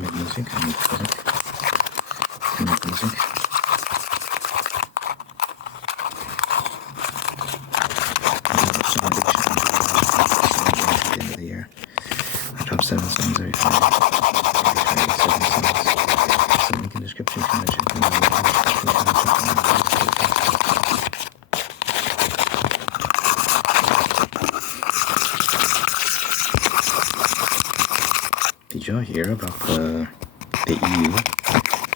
make music. I make music. I make music. At the end of the year, I drop 7 songs every Friday. Every Friday, 7 songs. So link in the description if you want to check them out. Did y'all hear about the EU?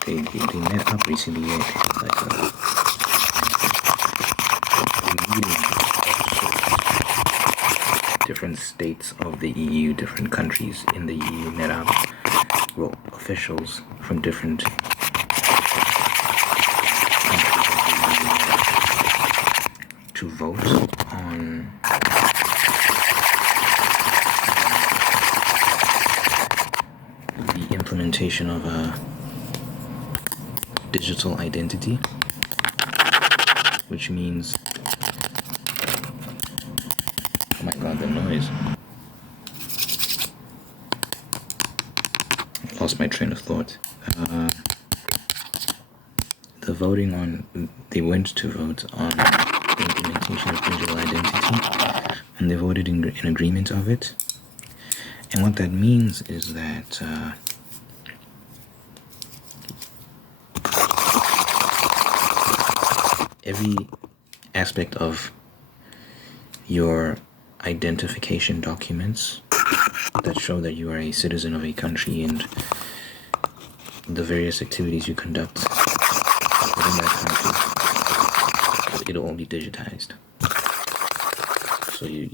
They met up recently, like a meeting of different states of the EU, different countries in the EU met up. Well, officials from different countries of the EU to vote on the implementation of a digital identity, which means, oh my god, the noise. Lost my train of thought. They went to vote on the implementation of digital identity, and they voted in agreement of it. And what that means is that every aspect of your identification documents that show that you are a citizen of a country and the various activities you conduct within that country, it'll all be digitized. So you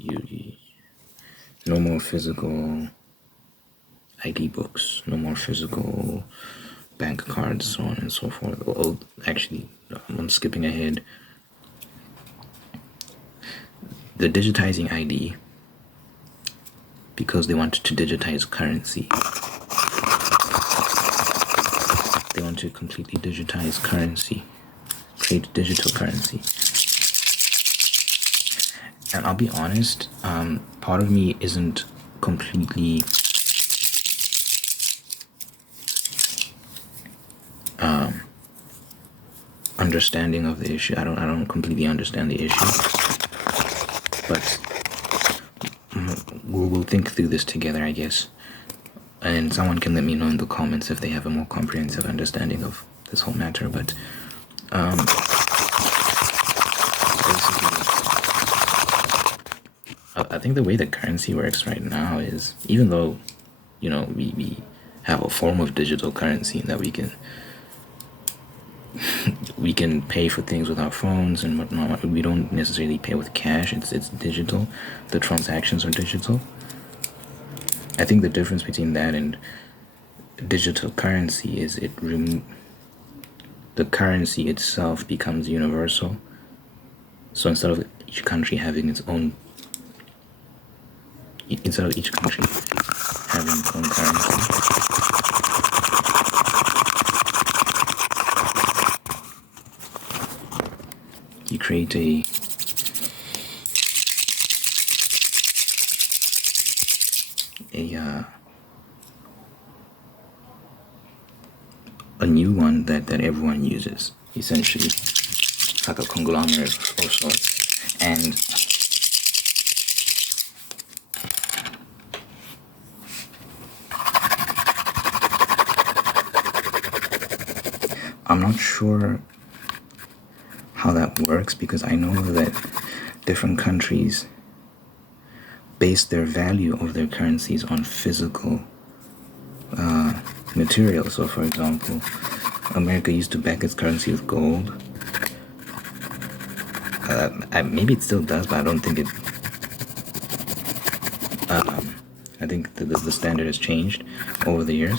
no more physical ID books, no more physical bank cards, so on and so forth. Oh, actually, I'm skipping ahead. The digitizing ID, because they want to digitize currency. They want to completely digitize currency, create digital currency. And I'll be honest, part of me isn't completely understanding of the issue. I don't completely understand the issue, but we'll think through this together, I guess. And someone can let me know in the comments if they have a more comprehensive understanding of this whole matter. But basically, I think the way that currency works right now is, even though, we have a form of digital currency that we can pay for things with our phones and whatnot. We don't necessarily pay with cash. It's digital. The transactions are digital. I think the difference between that and digital currency is the currency itself becomes universal. So instead of each country having its own currency, you create a new one that everyone uses, essentially, like a conglomerate of sorts. And I'm not sure how that works, because I know that different countries base their value of their currencies on physical material. So for example, America used to back its currency with gold. Maybe it still does, but I don't think it I think the standard has changed over the years.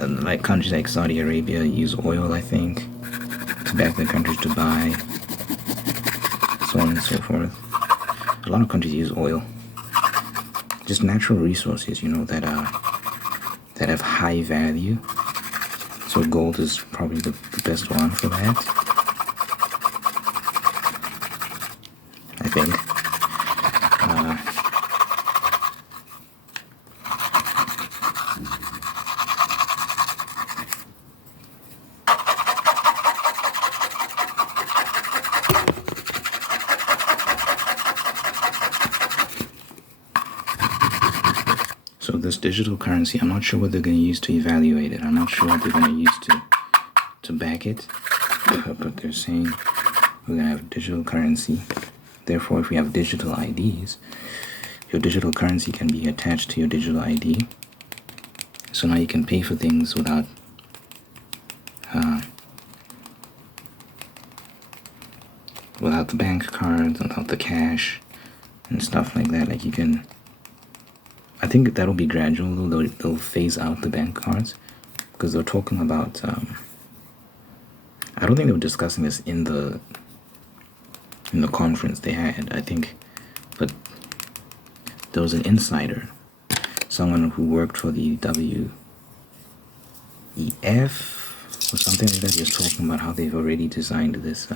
Like countries like Saudi Arabia use oil, I think, to back their countries to buy, so on and so forth. A lot of countries use oil, just natural resources, that have high value. So gold is probably the best one for that, I think. this digital currency, I'm not sure what they're going to use to evaluate it. I'm not sure what they're going to use to back it. But they're saying we're going to have digital currency. Therefore, if we have digital IDs, your digital currency can be attached to your digital ID. So now you can pay for things without the bank cards, without the cash and stuff like that. Like you can, I think that'll be gradual though. They'll phase out the bank cards because they're talking about, I don't think they were discussing this in the conference they had, I think, but there was an insider, someone who worked for the WEF or something like that. He was talking about how they've already designed this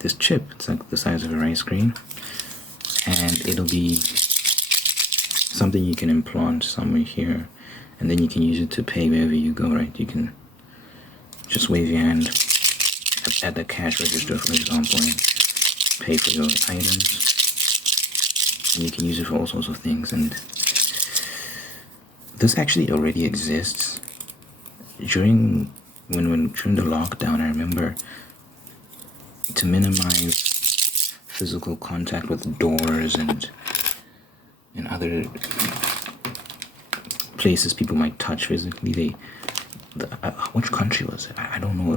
this chip. It's like the size of a rice grain, and it'll be something you can implant somewhere here, and then you can use it to pay wherever you go, right? You can just wave your hand at the cash register, for example, and pay for your items. And you can use it for all sorts of things. And this actually already exists. During the lockdown, I remember, to minimize physical contact with doors and other places people might touch physically, which country was it? I don't know.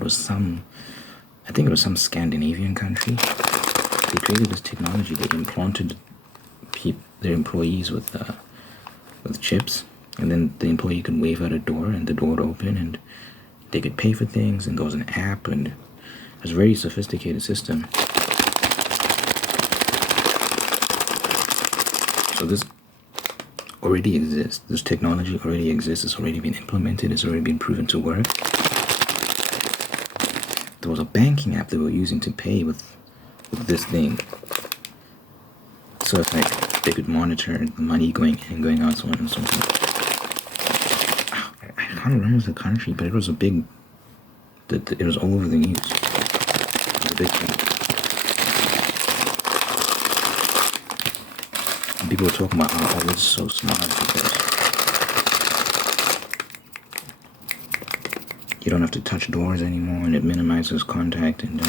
I think it was some Scandinavian country. They created this technology. They implanted their employees with chips, and then the employee could wave at a door and the door would open and they could pay for things, and there was an app, and it was a very sophisticated system. So this already exists. This technology already exists. It's already been implemented. It's already been proven to work. There was a banking app they were using to pay with this thing. So it's like they could monitor the money going in and going out, so on and so forth. I can't remember the country, but it was a big. It was all over the news. It was a big thing. And people were talking about, oh, this is so smart because you don't have to touch doors anymore, and it minimizes contact. And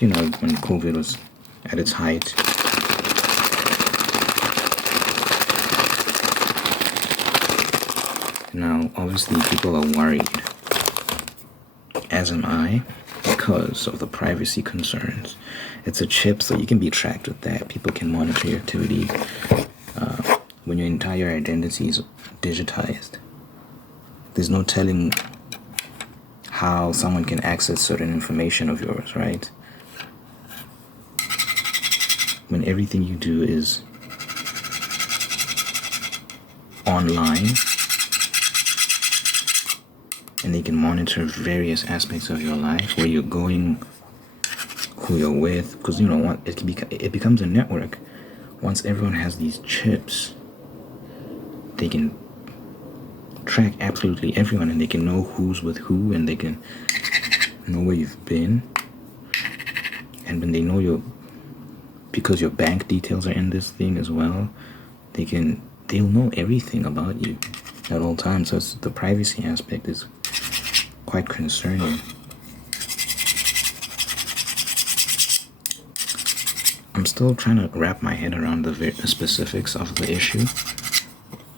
when COVID was at its height. Now, obviously, people are worried, as am I, because of the privacy concerns. It's a chip, so you can be tracked with that. People can monitor your activity. When your entire identity is digitized, there's no telling how someone can access certain information of yours, right? When everything you do is online, and they can monitor various aspects of your life, where you're going, who you're with, because it becomes a network. Once everyone has these chips, they can track absolutely everyone, and they can know who's with who, and they can know where you've been. And when they know because your bank details are in this thing as well, they'll know everything about you at all times. So the privacy aspect is quite concerning. I'm still trying to wrap my head around the specifics of the issue.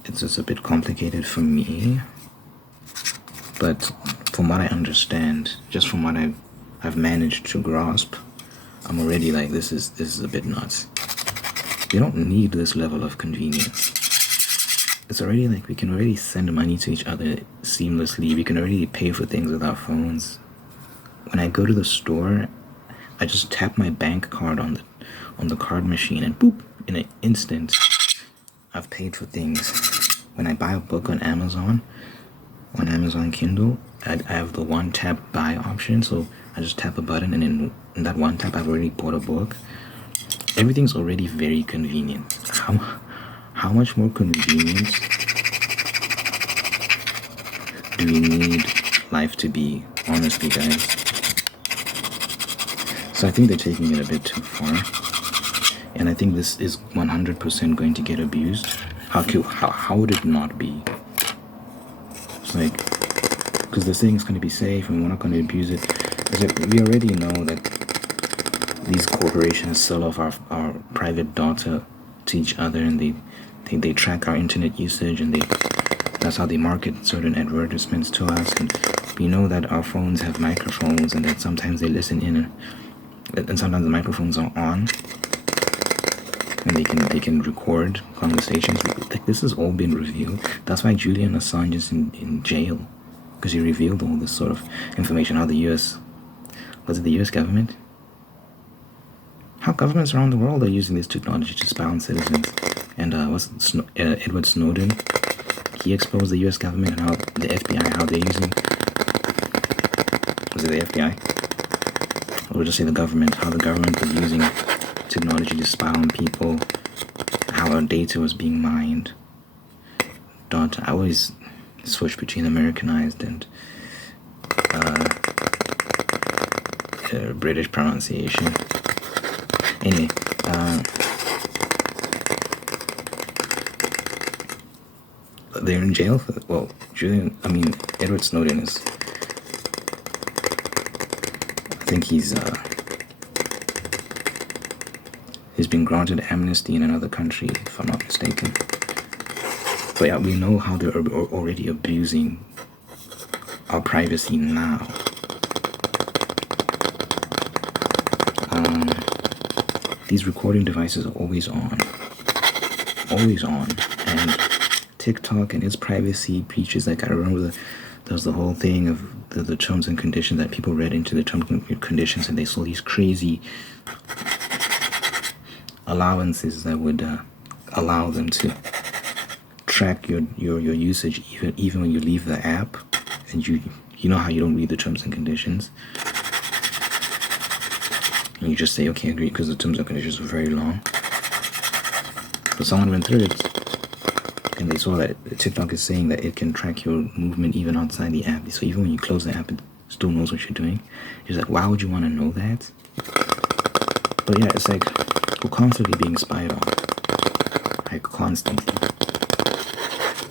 It's just a bit complicated for me, but from what I understand, just from what I've managed to grasp, I'm already like, this is a bit nuts. We don't need this level of convenience. It's already like we can already send money to each other seamlessly. We can already pay for things with our phones. When I go to the store, I just tap my bank card on the card machine, and boop, in an instant, I've paid for things. When I buy a book on Amazon Kindle, I have the one tap buy option, so I just tap a button, and in that one tap, I've already bought a book. Everything's already very convenient. How much more convenience do we need life to be, honestly, guys? So I think they're taking it a bit too far, and I think this is 100% going to get abused. How would it not be? It's like, because the thing's going to be safe and we're not going to abuse it. We already know that these corporations sell off our private data to each other, and they track our internet usage, and that's how they market certain advertisements to us. And we know that our phones have microphones, and that sometimes they listen in, and sometimes the microphones are on, and they can record conversations. Like, this has all been revealed. That's why Julian Assange is in jail, because he revealed all this sort of information. How the U.S. was it the U.S. government? How governments around the world are using this technology to spy on citizens. And Edward Snowden, he exposed the U.S. government and how the FBI, how they're using, was it the FBI? Or we'll just say the government, how the government was using technology to spy on people, how our data was being mined. I always switch between Americanized and British pronunciation. Anyway, they're in jail for, well, Edward Snowden is, I think he's been granted amnesty in another country, if I'm not mistaken. But yeah, we know how they're already abusing our privacy now. These recording devices are always on, and TikTok and its privacy breaches. Like, I remember there was the whole thing of the terms and conditions that people read into the terms and conditions, and they saw these crazy allowances that would allow them to track your usage even when you leave the app, and you know how you don't read the terms and conditions. And you just say, okay, agree, because the terms and conditions are very long. But someone went through it, and they saw that TikTok is saying that it can track your movement even outside the app. So even when you close the app, it still knows what you're doing. It's like, why would you want to know that? But yeah, it's like, we're constantly being spied on. Like, constantly.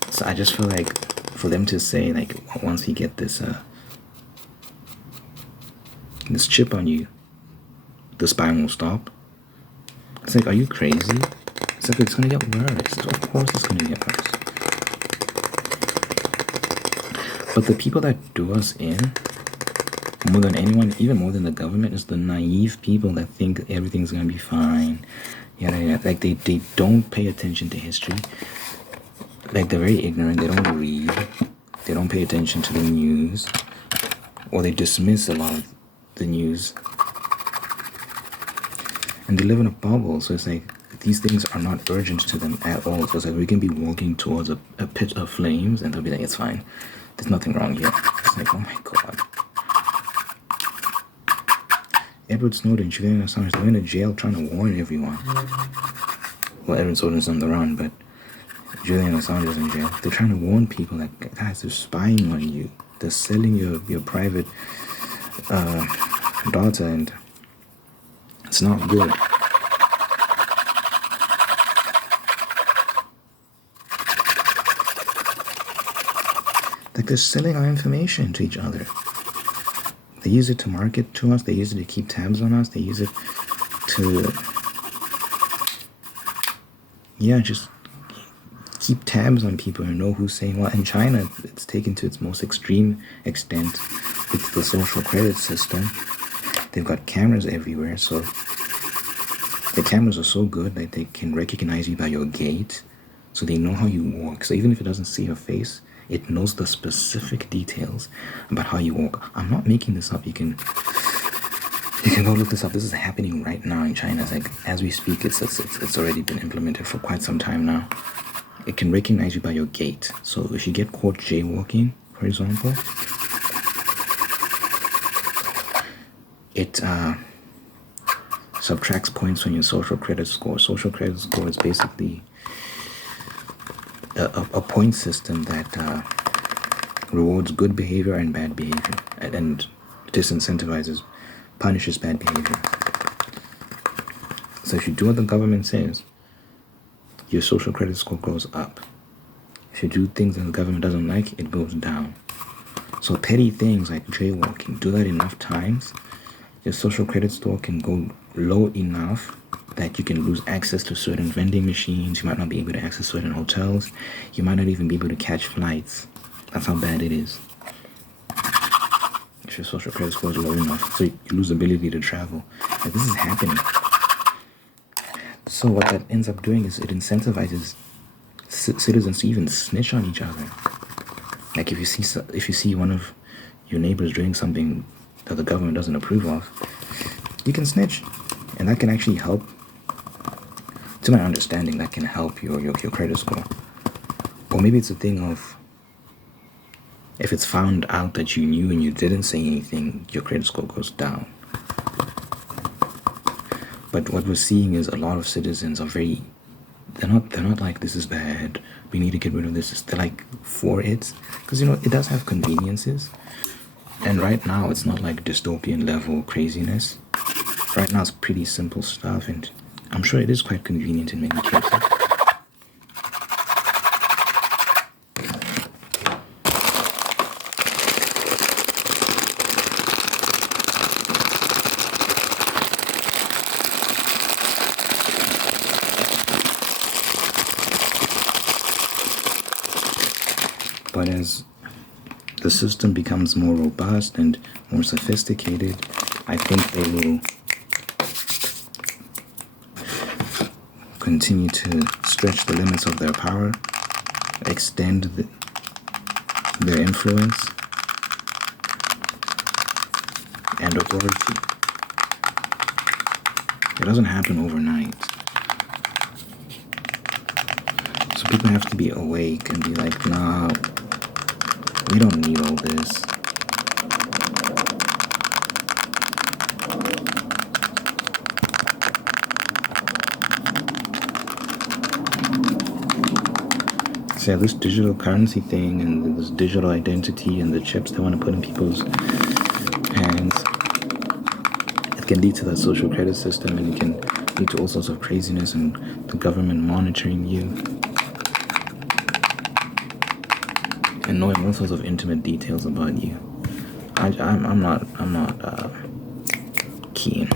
So I just feel like, for them to say, like, once we get this chip on you, the spine won't stop. It's like, are you crazy? It's like, it's gonna get worse. Of course it's gonna get worse. But the people that do us in, more than anyone, even more than the government, is the naive people that think everything's gonna be fine. Yeah. Like, they don't pay attention to history. Like, they're very ignorant. They don't read. They don't pay attention to the news. Or they dismiss a lot of the news. And they live in a bubble, so it's like, these things are not urgent to them at all. So it's like, we can be walking towards a pit of flames, and they'll be like, it's fine. There's nothing wrong here. It's like, oh my god. Edward Snowden, Julian Assange, they're in a jail trying to warn everyone. Well, Edward Snowden's on the run, but Julian Assange is in jail. They're trying to warn people, like, guys, they're spying on you. They're selling your private data, and it's not good. Like, they're selling our information to each other. They use it to market to us. They use it to keep tabs on us. They use it to, yeah, just keep tabs on people and know who's saying what. In China, it's taken to its most extreme extent with the social credit system. They've got cameras everywhere, so the cameras are so good that they can recognize you by your gait, so they know how you walk. So even if it doesn't see your face, it knows the specific details about how you walk. I'm not making this up. You can go look this up. This is happening right now in China. It's like, as we speak, it's already been implemented for quite some time now. It can recognize you by your gait. So if you get caught jaywalking, for example, it subtracts points from your social credit score. Social credit score is basically a point system that rewards good behavior and bad behavior, and disincentivizes, punishes bad behavior. So if you do what the government says, your social credit score goes up. If you do things that the government doesn't like, it goes down. So petty things like jaywalking, do that enough times, your social credit score can go low enough that you can lose access to certain vending machines. You might not be able to access certain hotels. You might not even be able to catch flights. That's how bad it is. If your social credit score is low enough, so you lose the ability to travel. Like, this is happening. So what that ends up doing is it incentivizes citizens to even snitch on each other. Like if you see one of your neighbors doing something that the government doesn't approve of, you can snitch, and that can actually help. To my understanding, that can help your credit score. Or maybe it's a thing of, if it's found out that you knew and you didn't say anything, your credit score goes down. But what we're seeing is a lot of citizens are very, they're not like, this is bad, we need to get rid of this. They're like for it, because it does have conveniences. And right now it's not like dystopian level craziness. Right now it's pretty simple stuff, and I'm sure it is quite convenient in many cases. But as the system becomes more robust and more sophisticated, I think they will continue to stretch the limits of their power, extend their influence and authority. It doesn't happen overnight. So people have to be awake and be like, nah, we don't need all this. So yeah, this digital currency thing and this digital identity and the chips they want to put in people's hands, it can lead to that social credit system, and it can lead to all sorts of craziness and the government monitoring you and knowing all sorts of intimate details about you. I'm not keen.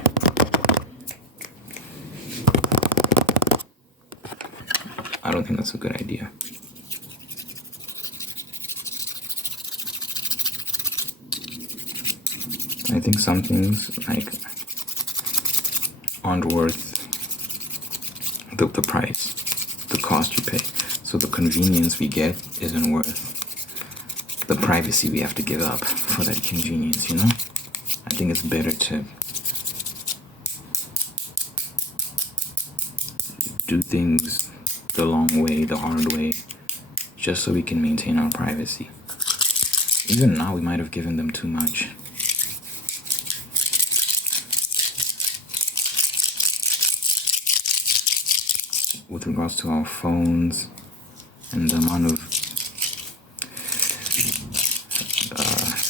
I don't think that's a good idea. I think some things like aren't worth the price, the cost you pay. So the convenience we get isn't worth the privacy we have to give up for that convenience, I think it's better to do things the long way, the hard way, just so we can maintain our privacy. Even now, we might have given them too much. With regards to our phones and the amount of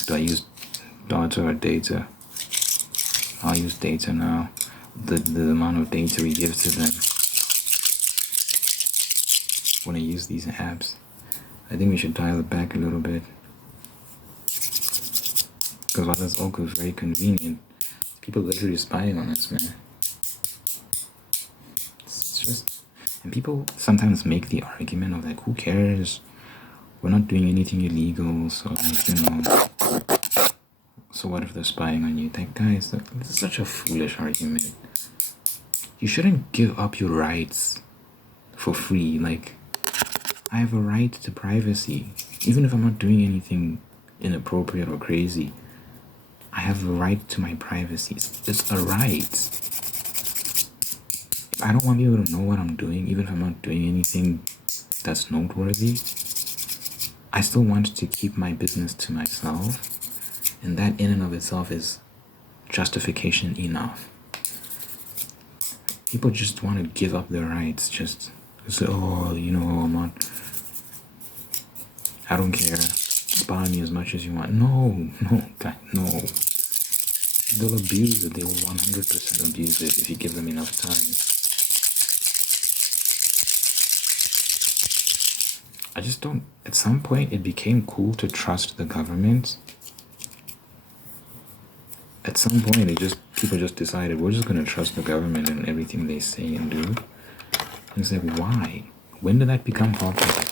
do I use data or data? I'll use data now. The amount of data we give to them when I use these apps, I think we should dial it back a little bit. Because while that's all very convenient, people are literally spying on us, man. It's just, and people sometimes make the argument of like, who cares? We're not doing anything illegal, so like, so what if they're spying on you? Like, guys, this is such a foolish argument. You shouldn't give up your rights for free. Like, I have a right to privacy. Even if I'm not doing anything inappropriate or crazy, I have a right to my privacy. It's a right. I don't want people to know what I'm doing, even if I'm not doing anything that's noteworthy. I still want to keep my business to myself, and that in and of itself is justification enough. People just want to give up their rights, just say, oh, I don't care, spy me as much as you want. No, God, no. They'll abuse it, they will 100% abuse it if you give them enough time. I just don't. At some point, it became cool to trust the government. At some point, people just decided we're just gonna trust the government and everything they say and do. And it's like, why? When did that become popular?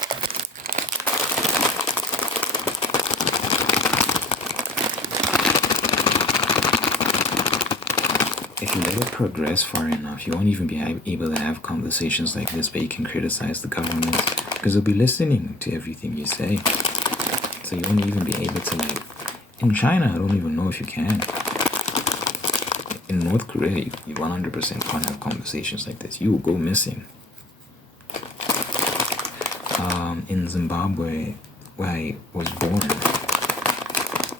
If you let it progress far enough, you won't even be able to have conversations like this where you can criticize the government, because they'll be listening to everything you say. So you won't even be able to, like, in China, I don't even know if you can. In North Korea, you 100% can't have conversations like this. You will go missing. In Zimbabwe, where I was born,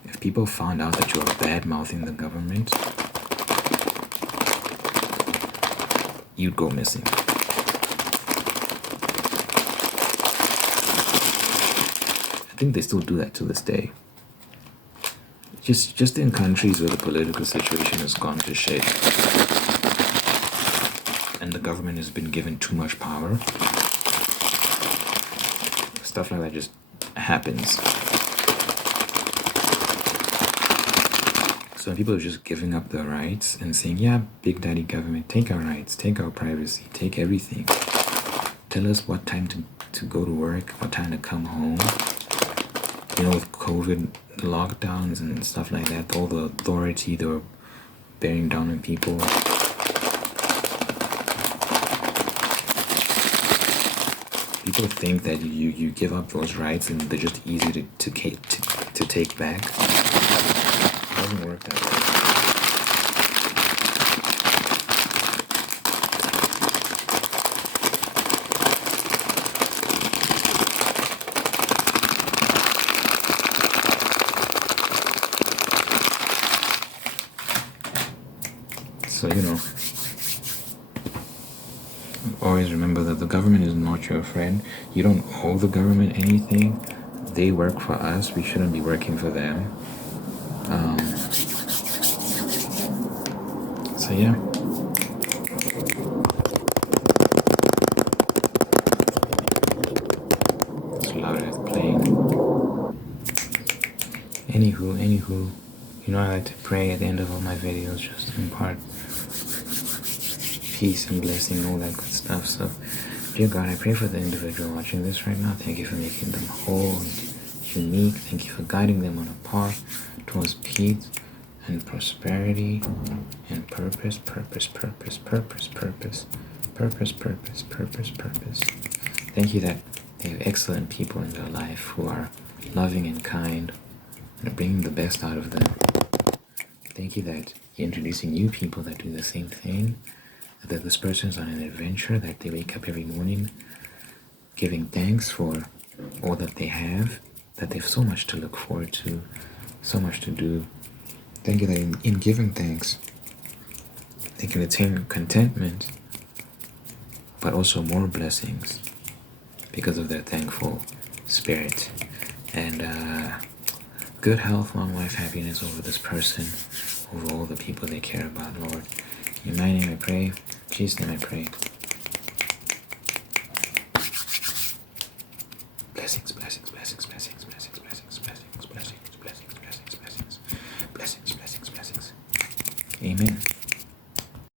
if people found out that you were bad-mouthing the government, you'd go missing. I think they still do that to this day. Just in countries where the political situation has gone to shit and the government has been given too much power, stuff like that just happens. So people are just giving up their rights and saying, yeah, big daddy government, take our rights, take our privacy, take everything. Tell us what time to go to work, what time to come home. You know, with COVID lockdowns and stuff like that, all the authority they were bearing down on people. People think that you give up those rights and they're just easy to take back. It doesn't work that way. So, you know, always remember that the government is not your friend. You don't owe the government anything. They work for us. We shouldn't be working for them. So yeah. It's loud as playing. Anywho, you know I like to pray at the end of all my videos, just to impart peace and blessing and all that good stuff. So, dear God, I pray for the individual watching this right now. Thank you for making them whole and unique. Thank you for guiding them on a path towards peace and prosperity and purpose. Thank you that they have excellent people in their life who are loving and kind and are bringing the best out of them. Thank you that you're introducing new people that do the same thing, that this person's on an adventure, that they wake up every morning giving thanks for all that they have, that they have so much to look forward to, so much to do. Thank you that in giving thanks, they can attain contentment, but also more blessings because of their thankful spirit. And good health, long life, happiness over this person, over all the people they care about, Lord. In my name I pray, in Jesus' name I pray. Blessings. Amen.